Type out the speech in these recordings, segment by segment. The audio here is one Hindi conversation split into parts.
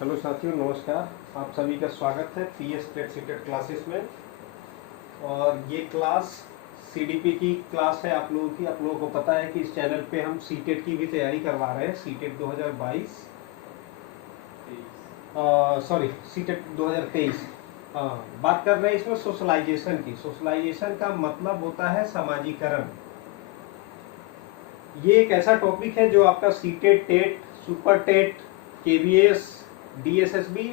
हेलो साथियों, नमस्कार। आप सभी का स्वागत है पीएस टेट सीटेट क्लासेस में। और ये क्लास सीडीपी की क्लास है आप लोगों की। आप लोगों को पता है कि इस चैनल पे हम सीटेट की भी तैयारी करवा रहे हैं। सीटेट 2022 सॉरी सीटेट 2023 बात कर रहे हैं इसमें सोशलाइजेशन की। सोशलाइजेशन का मतलब होता है समाजीकरण। ये एक ऐसा टॉपिक है जो आपका CTET, TET, super TET, KVS, DSSB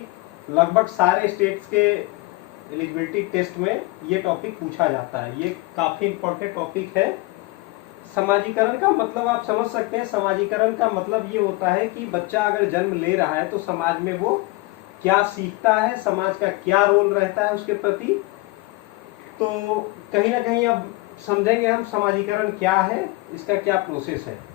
लगभग सारे स्टेट्स के एलिजिबिलिटी टेस्ट में ये टॉपिक पूछा जाता है। ये काफी इंपॉर्टेंट टॉपिक है। समाजीकरण का मतलब आप समझ सकते हैं। समाजीकरण का मतलब ये होता है कि बच्चा अगर जन्म ले रहा है तो समाज में वो क्या सीखता है, समाज का क्या रोल रहता है उसके प्रति। तो कहीं ना कहीं अब समझेंगे हम समाजीकरण क्या है, इसका क्या प्रोसेस है।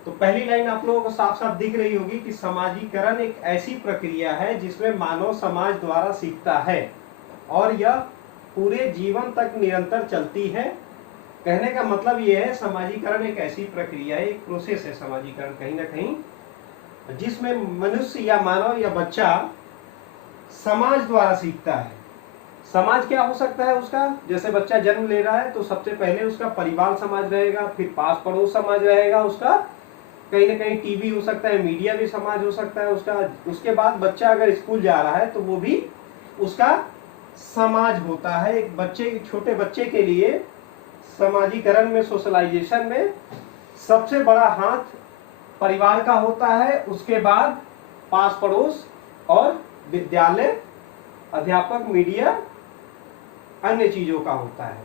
तो पहली लाइन आप लोगों को साफ साफ दिख रही होगी कि समाजीकरण एक ऐसी प्रक्रिया है जिसमें मानव समाज द्वारा सीखता है और यह पूरे जीवन तक निरंतर चलती है। कहने का मतलब यह है समाजीकरण एक ऐसी प्रक्रिया है, एक प्रोसेस है समाजीकरण कहीं ना कहीं, जिसमें मनुष्य या मानव या बच्चा समाज द्वारा सीखता है। समाज क्या हो सकता है उसका? जैसे बच्चा जन्म ले रहा है तो सबसे पहले उसका परिवार समाज रहेगा, फिर पास पड़ोस समाज रहेगा, उसका कहीं ना कहीं टीवी हो सकता है, मीडिया भी समाज हो सकता है उसका। उसके बाद बच्चा अगर स्कूल जा रहा है तो वो भी उसका समाज होता है। एक बच्चे, छोटे बच्चे के लिए समाजीकरण में, सोशलाइजेशन में सबसे बड़ा हाथ परिवार का होता है। उसके बाद पास पड़ोस और विद्यालय, अध्यापक, मीडिया, अन्य चीजों का होता है।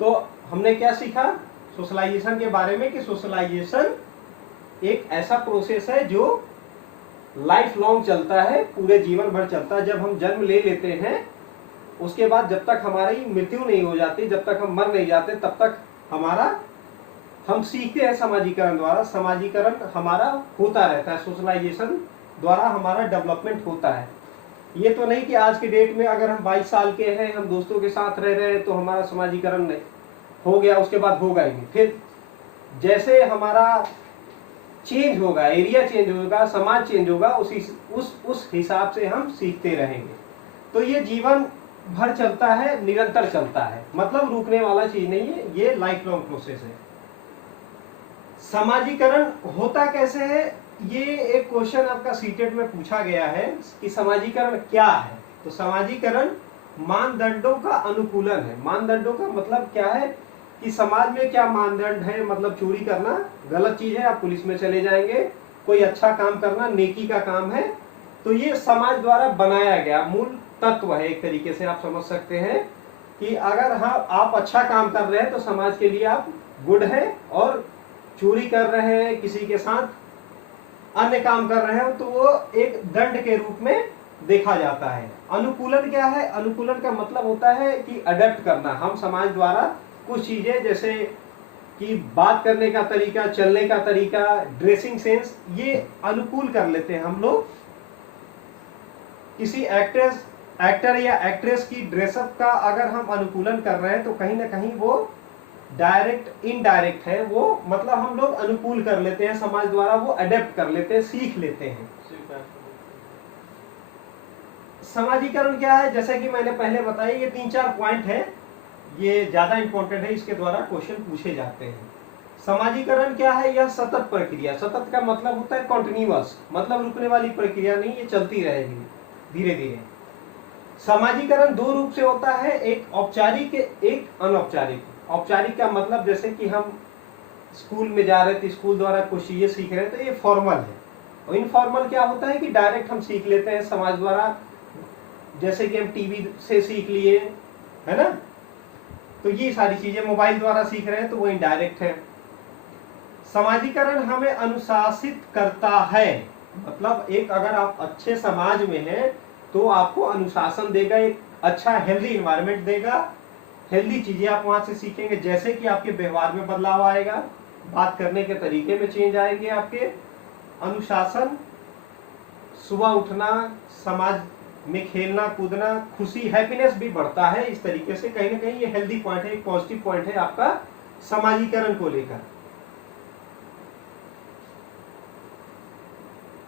तो हमने क्या सीखा सोशलाइजेशन के बारे में कि सोशलाइजेशन एक ऐसा प्रोसेस है जो लाइफ लॉन्ग चलता है, पूरे जीवन भर चलता है। जब हम जन्म ले लेते हैं उसके बाद जब तक हमारी मृत्यु नहीं हो जाती, जब तक हम मर नहीं जाते, तब तक हम सीखते हैं समाजीकरण द्वारा। समाजीकरण हमारा होता रहता है, सोशलाइजेशन द्वारा हमारा डेवलपमेंट होता है। ये तो नहीं कि आज के डेट में अगर हम 22 साल के हैं, हम दोस्तों के साथ रह रहे हैं तो हमारा समाजीकरण नहीं हो गया, उसके बाद होगा ही नहीं। फिर जैसे हमारा चेंज होगा, एरिया चेंज होगा, समाज चेंज होगा, उस हिसाब से हम सीखते रहेंगे। तो ये जीवन भर चलता है, निरंतर चलता है, मतलब रुकने वाला चीज नहीं है, ये लाइफ लॉन्ग प्रोसेस है। समाजीकरण होता कैसे है? ये एक क्वेश्चन आपका सीटेट में पूछा गया है कि समाजीकरण क्या है। तो समाजीकरण मानदंडों का अनुकूलन है। मानदंडों का मतलब क्या है कि समाज में क्या मानदंड है। मतलब चोरी करना गलत चीज है, आप पुलिस में चले जाएंगे। कोई अच्छा काम करना नेकी का काम है। तो ये समाज द्वारा बनाया गया मूल तत्व है। एक तरीके से आप समझ सकते हैं कि अगर आप अच्छा काम कर रहे हैं तो समाज के लिए आप गुड है, और चोरी कर रहे हैं, किसी के साथ अन्य काम कर रहे हो तो वो एक दंड के रूप में देखा जाता है। अनुकूलन क्या है? अनुकूलन का मतलब होता है कि अडॉप्ट करना। हम समाज द्वारा कुछ चीजें, जैसे कि बात करने का तरीका, चलने का तरीका, ड्रेसिंग सेंस, ये अनुकूल कर लेते हैं हम लोग। किसी एक्टर या एक्ट्रेस की ड्रेसअप का अगर हम अनुकूलन कर रहे हैं तो कहीं ना कहीं वो डायरेक्ट इनडायरेक्ट है, वो मतलब हम लोग अनुकूल कर लेते हैं समाज द्वारा, वो अडेप्ट कर लेते हैं, सीख लेते हैं। समाजीकरण क्या है? जैसे कि मैंने पहले बताया, ये 3-4 पॉइंट है, ये ज्यादा इंपॉर्टेंट है, इसके द्वारा क्वेश्चन पूछे जाते हैं। समाजीकरण क्या है? यह सतत प्रक्रिया। सतत का मतलब होता है कॉन्टिन्यूअस, मतलब रुकने वाली प्रक्रिया नहीं, ये चलती रहेगी धीरे धीरे। समाजीकरण दो रूप से होता है, एक औपचारिक, एक अनौपचारिक। औपचारिक का मतलब जैसे कि हम स्कूल में जा रहे थे, स्कूल द्वारा कुछ चीजें सीख रहे हैं, तो ये फॉर्मल है। और इनफॉर्मल क्या होता है कि डायरेक्ट हम सीख लेते हैं समाज द्वारा, जैसे कि हम टीवी से सीख लिए, है ना। तो ये सारी चीजें मोबाइल द्वारा सीख रहे हैं तो वो इनडायरेक्ट है। समाजीकरण हमें अनुशासित करता है, मतलब एक अगर आप अच्छे समाज में हैं तो आपको अनुशासन देगा, एक अच्छा हेल्दी इन्वायरमेंट देगा, हेल्दी चीजें आप वहां से सीखेंगे। जैसे कि आपके व्यवहार में बदलाव आएगा, बात करने के तरीके में चेंज आएंगे आपके। अनुशासन, सुबह उठना, समाज में खेलना कूदना, खुशी, हैप्पीनेस भी बढ़ता है। इस तरीके से कहीं ना कहीं ये हेल्दी पॉइंट है, एक पॉजिटिव पॉइंट है आपका समाजीकरण को लेकर।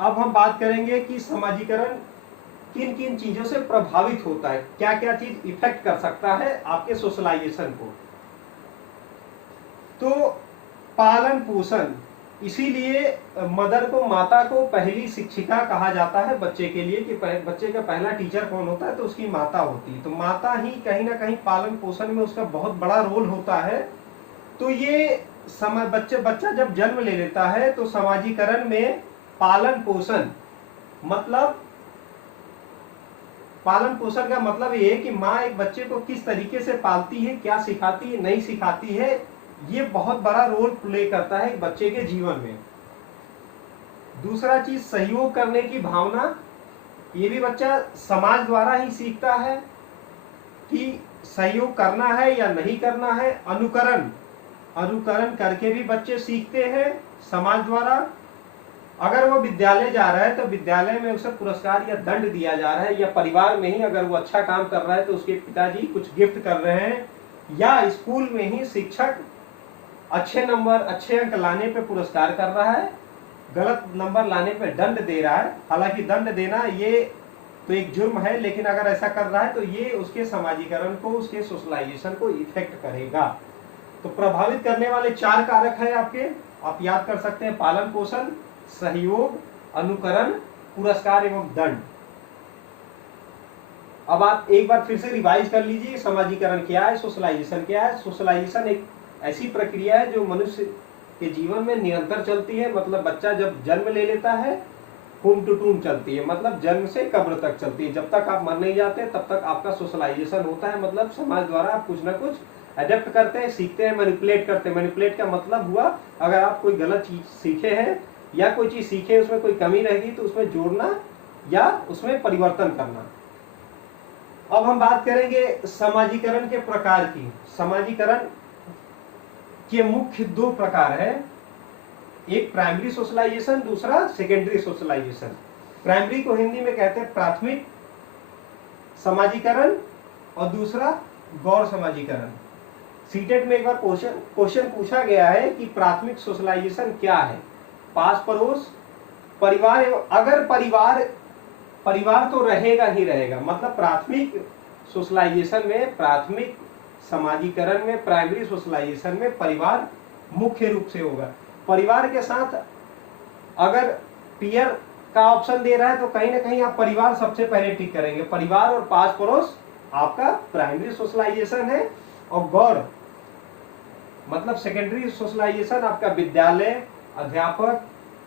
अब हम बात करेंगे कि समाजीकरण किन किन चीजों से प्रभावित होता है, क्या क्या चीज इफेक्ट कर सकता है आपके सोशलाइजेशन को। तो पालन पोषण, इसीलिए मदर को, माता को पहली शिक्षिका कहा जाता है बच्चे के लिए, कि बच्चे का पहला टीचर कौन होता है, तो उसकी माता होती है। तो माता ही कहीं ना कहीं पालन पोषण में उसका बहुत बड़ा रोल होता है। तो ये बच्चा जब जन्म ले लेता है तो समाजीकरण में पालन पोषण का मतलब ये है कि माँ एक बच्चे को किस तरीके से पालती है, क्या सिखाती है, नहीं सिखाती है, ये बहुत बड़ा रोल प्ले करता है एक बच्चे के जीवन में। दूसरा चीज सहयोग करने की भावना, ये भी बच्चा समाज द्वारा ही सीखता है कि सहयोग करना है या नहीं करना है। अनुकरण करके भी बच्चे सीखते हैं समाज द्वारा। अगर वो विद्यालय जा रहा है तो विद्यालय में उसे पुरस्कार या दंड दिया जा रहा है, या परिवार में ही अगर वो अच्छा काम कर रहा है तो उसके पिताजी कुछ गिफ्ट कर रहे हैं, या स्कूल में ही शिक्षक अच्छे नंबर, अच्छे अंक लाने पे पुरस्कार कर रहा है, गलत नंबर लाने पे दंड दे रहा है। हालांकि दंड देना ये तो एक जुर्म है, लेकिन अगर ऐसा कर रहा है तो ये उसके समाजीकरण को, उसके सोशलाइजेशन को इफेक्ट करेगा। तो प्रभावित करने वाले 4 कारक है आपके, आप याद कर सकते हैं, पालन पोषण, सहयोग, अनुकरण, पुरस्कार एवं दंड। अब आप एक बार फिर से रिवाइज कर लीजिए, समाजीकरण क्या है, सोशलाइजेशन क्या है। सोशलाइजेशन एक ऐसी प्रक्रिया है जो मनुष्य के जीवन में निरंतर चलती है। मतलब बच्चा जब जन्म ले लेता है, टूम टू टूम चलती है, मतलब जन्म से कब्र तक चलती है। जब तक आप मर नहीं जाते तब तक आपका सोशलाइजेशन होता है। मतलब समाज द्वारा आप कुछ ना कुछ अडेप्ट करते हैं, सीखते हैं, मैनिपुलेट करते हैं। मैनिपुलेट का मतलब हुआ, अगर आप कोई गलत चीज सीखे हैं या कोई चीज सीखे उसमें कोई कमी रहेगी तो उसमें जोड़ना या उसमें परिवर्तन करना। अब हम बात करेंगे समाजीकरण के प्रकार की। समाजीकरण के मुख्य 2 प्रकार है, एक प्राइमरी सोशलाइजेशन, दूसरा सेकेंडरी सोशलाइजेशन। प्राइमरी को हिंदी में कहते हैं प्राथमिक समाजीकरण और दूसरा गौर समाजीकरण। सीटेट में एक बार क्वेश्चन पूछा गया है कि प्राथमिक सोशलाइजेशन क्या है। पास पड़ोस, परिवार एवं, अगर परिवार तो रहेगा ही रहेगा। मतलब प्राथमिक सोशलाइजेशन में, प्राथमिक समाजीकरण में, प्राइमरी सोशलाइजेशन में परिवार मुख्य रूप से होगा। परिवार के साथ अगर पीयर का ऑप्शन दे रहा है तो कहीं ना कहीं आप परिवार सबसे पहले टिक करेंगे। परिवार और पास पड़ोस आपका प्राइमरी सोशलाइजेशन है, और गौर मतलब सेकेंडरी सोशलाइजेशन आपका विद्यालय, अध्यापक,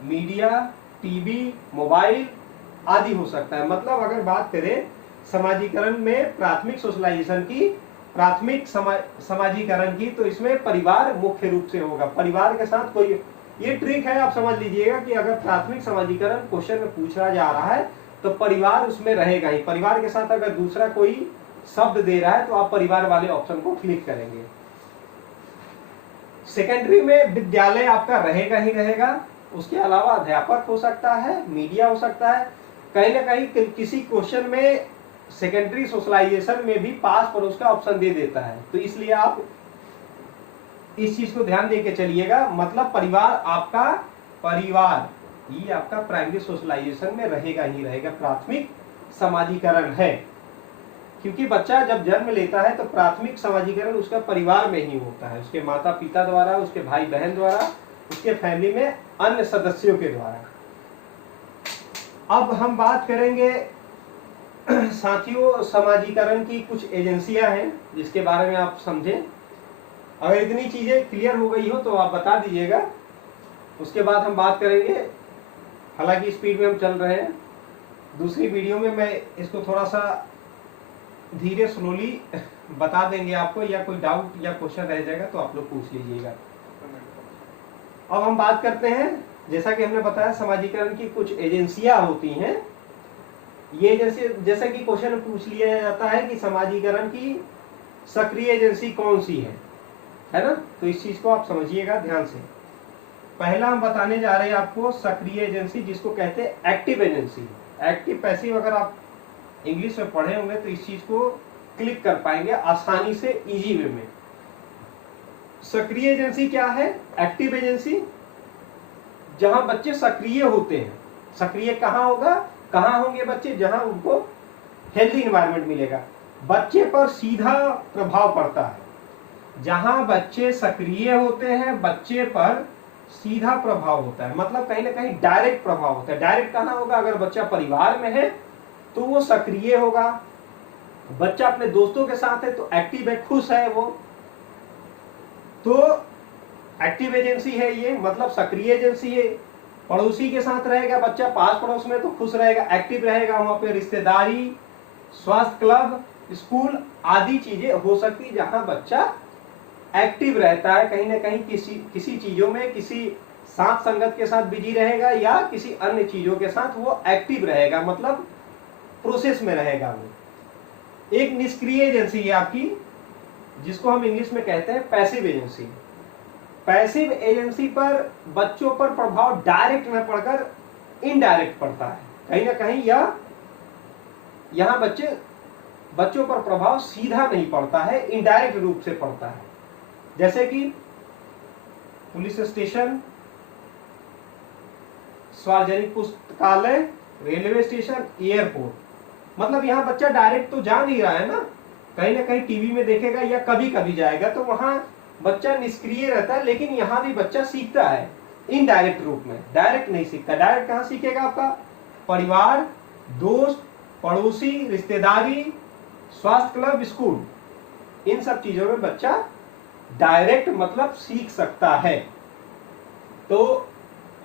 मीडिया, टीवी, मोबाइल आदि हो सकता है। मतलब अगर बात करें समाजीकरण में प्राथमिक सोशलाइजेशन की, प्राथमिक समाजीकरण की, तो इसमें परिवार मुख्य रूप से होगा। परिवार के साथ कोई, ये ट्रिक है, आप समझ लीजिएगा कि अगर प्राथमिक समाजीकरण क्वेश्चन में पूछा जा रहा है तो परिवार उसमें रहेगा ही। परिवार के साथ अगर दूसरा कोई शब्द दे रहा है तो आप परिवार वाले ऑप्शन को क्लिक करेंगे। सेकेंडरी में विद्यालय आपका रहेगा ही रहेगा, उसके अलावा अध्यापक हो सकता है, मीडिया हो सकता है। कहीं ना कहीं किसी क्वेश्चन में सेकेंडरी सोशलाइजेशन में भी पास पड़ोस का ऑप्शन दे देता है, तो इसलिए आप इस चीज को ध्यान देके चलिएगा। मतलब परिवार ये आपका प्राइमरी सोशलाइजेशन में रहेगा ही रहेगा, प्राथमिक समाजीकरण है। क्योंकि बच्चा जब जन्म लेता है तो प्राथमिक समाजीकरण उसका परिवार में ही होता है, उसके माता पिता द्वारा, उसके भाई बहन द्वारा, उसके फैमिली में अन्य सदस्यों के द्वारा। अब हम बात करेंगे साथियों, समाजीकरण की कुछ एजेंसियां हैं जिसके बारे में आप समझें। अगर इतनी चीजें क्लियर हो गई हो तो आप बता दीजिएगा, उसके बाद हम बात करेंगे। हालांकि स्पीड में हम चल रहे हैं, दूसरी वीडियो में मैं इसको थोड़ा सा धीरे स्लोली बता देंगे आपको, या कोई डाउट या क्वेश्चन रह जाएगा तो आप लोग पूछ लीजिएगा। अब हम बात करते हैं, जैसा कि हमने बताया समाजीकरण की कुछ एजेंसियां होती हैं। ये जैसे कि क्वेश्चन पूछ लिया जाता है कि समाजीकरण की सक्रिय एजेंसी कौन सी है ना? तो इस चीज को आप समझिएगा ध्यान से। पहला हम बताने जा रहे हैं आपको सक्रिय एजेंसी, जिसको कहते हैं एक्टिव एजेंसी। एक्टिव पैसिव अगर आप इंग्लिश में पढ़े होंगे तो इस चीज को क्लिक कर पाएंगे आसानी से, इजी वे में। सक्रिय एजेंसी क्या है? एक्टिव एजेंसी जहां बच्चे सक्रिय होते हैं, सक्रिय कहाँ होगा, कहाँ होंगे बच्चे, जहां उनको हेल्दी इन्वायरमेंट मिलेगा, बच्चे पर सीधा प्रभाव पड़ता है। जहां बच्चे सक्रिय होते हैं बच्चे पर सीधा प्रभाव होता है, मतलब कहीं ना कहीं डायरेक्ट प्रभाव होता है। डायरेक्ट कहाँ होगा, अगर बच्चा परिवार में है तो वो सक्रिय होगा, बच्चा अपने दोस्तों के साथ है तो एक्टिव है, खुश है वो, तो एक्टिव एजेंसी है ये, मतलब सक्रिय एजेंसी है। पड़ोसी के साथ रहेगा बच्चा, पास पड़ोस में, तो खुश रहेगा, एक्टिव रहेगा, वहां पे रिश्तेदारी, स्वास्थ्य क्लब, स्कूल आदि चीजें हो सकती जहां बच्चा एक्टिव रहता है, कहीं ना कहीं किसी चीजों में, किसी साथ संगत के साथ बिजी रहेगा या किसी अन्य चीजों के साथ वो एक्टिव रहेगा, मतलब प्रोसेस में रहेगा वो। एक निष्क्रिय एजेंसी है आपकी, जिसको हम इंग्लिश में कहते हैं पैसिव एजेंसी। पैसिव एजेंसी पर बच्चों पर प्रभाव डायरेक्ट न पड़कर इनडायरेक्ट पड़ता है, कहीं ना कहीं यहां बच्चों पर प्रभाव सीधा नहीं पड़ता है, इनडायरेक्ट रूप से पड़ता है। जैसे कि पुलिस स्टेशन, सार्वजनिक पुस्तकालय, रेलवे स्टेशन, एयरपोर्ट, मतलब यहाँ बच्चा डायरेक्ट तो जा नहीं रहा है ना, कहीं ना कहीं टीवी में देखेगा या कभी कभी जाएगा, तो वहां बच्चा निष्क्रिय रहता है, लेकिन यहाँ भी बच्चा सीखता है इनडायरेक्ट रूप में, डायरेक्ट नहीं सीखता। डायरेक्ट कहाँ सीखेगा, आपका परिवार, दोस्त, पड़ोसी, रिश्तेदारी, स्वास्थ्य क्लब, स्कूल, इन सब चीजों में बच्चा डायरेक्ट मतलब सीख सकता है। तो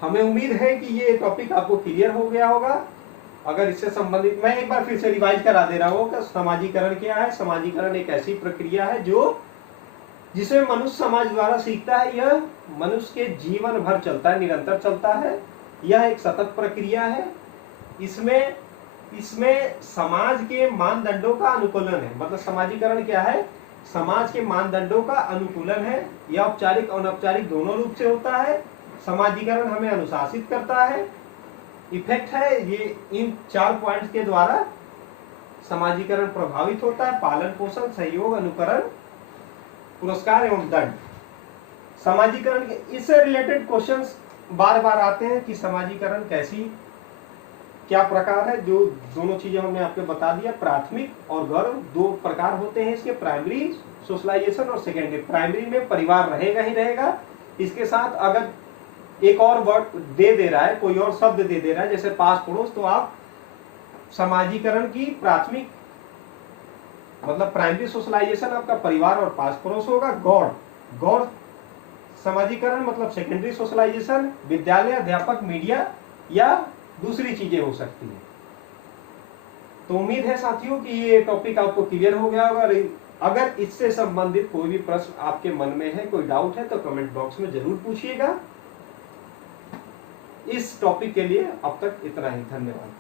हमें उम्मीद है कि ये टॉपिक आपको क्लियर हो गया होगा। अगर इससे संबंधित मैं एक बार फिर से रिवाइज करा दे रहा हूँ कि समाजीकरण क्या है। समाजीकरण एक ऐसी प्रक्रिया है जिसमें मनुष्य समाज द्वारा सीखता है, यह मनुष्य के जीवन भर चलता है, निरंतर चलता है, यह एक सतत प्रक्रिया है। इसमें समाज के मानदंडों का अनुकूलन है, मतलब समाजीकरण क्या है, समाज के मानदंडों का अनुकूलन है। यह औपचारिक और अनौपचारिक दोनों रूप से होता है। समाजीकरण हमें अनुशासित करता है, इफेक्ट है ये, इन 4 पॉइंट्स के द्वारा समाजीकरण प्रभावित होता है। पालन पोषण, सहयोग, अनुकरण, पुरस्कार एवं दंड। समाजीकरण के इससे रिलेटेड क्वेश्चंस बार बार आते हैं कि समाजीकरण क्या प्रकार है। जो दोनों चीजें हमने आपको बता दिया, प्राथमिक और गौण 2 प्रकार होते हैं इसके, प्राइमरी सोशलाइजेशन और सेकेंडरी। प्राइमरी में परिवार रहेगा ही रहेगा, इसके साथ अगर एक और वर्ड दे रहा है, कोई और शब्द दे रहा है, जैसे पास पड़ोस, तो आप समाजीकरण की प्राथमिक मतलब प्राइमरी सोशलाइजेशन आपका परिवार और पास पड़ोस होगा। गौण समाजीकरण मतलब सेकेंडरी सोशलाइजेशन, विद्यालय, अध्यापक, मीडिया या दूसरी चीजें हो सकती है। तो उम्मीद है साथियों कि ये टॉपिक आपको क्लियर हो गया होगा। अगर इससे संबंधित कोई भी प्रश्न आपके मन में है, कोई डाउट है, तो कमेंट बॉक्स में जरूर पूछिएगा। इस टॉपिक के लिए अब तक इतना ही, धन्यवाद।